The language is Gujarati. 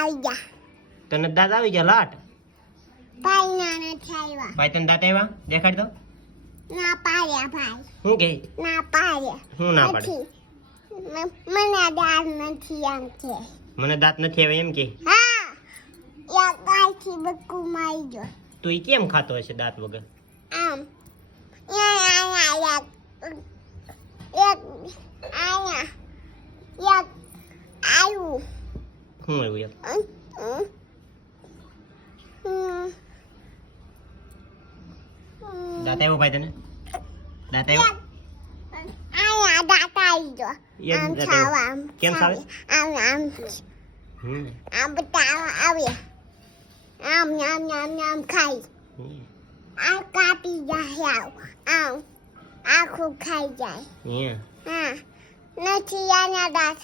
આવી જા તને દાંત આવી ગયા લાટ ભાઈ ના નથી આવ્યા ભાઈ તને દાંત આવ્યા દેખાડ તો ના પાડ્યા ભાઈ શું કે ના પાડ્યા શું ના પાડે મને દાંત નથી એમ છે મને દાંત નથી આવે એમ કે હા યા ગાયથી બક્કુ મારી ગયો તું ઈ કેમ ખાતો હશે દાંત વગર આમ યા એક આયા યા આયુ શું આવ્યું યાર દાંત આવ્યો ભાઈ તને દાંત આવ્યો આયા દાંત આવી ગયો એ આમ દાંત ખાવા આવ્યો. આમ કેમ ખાવે? આમ આમ આમ બતાવ આવ્યા આમ આમ આમ આમ ખાઈ આ કાપી જાય આમ આખું ખાઈ જાય હા નથી આના દાંત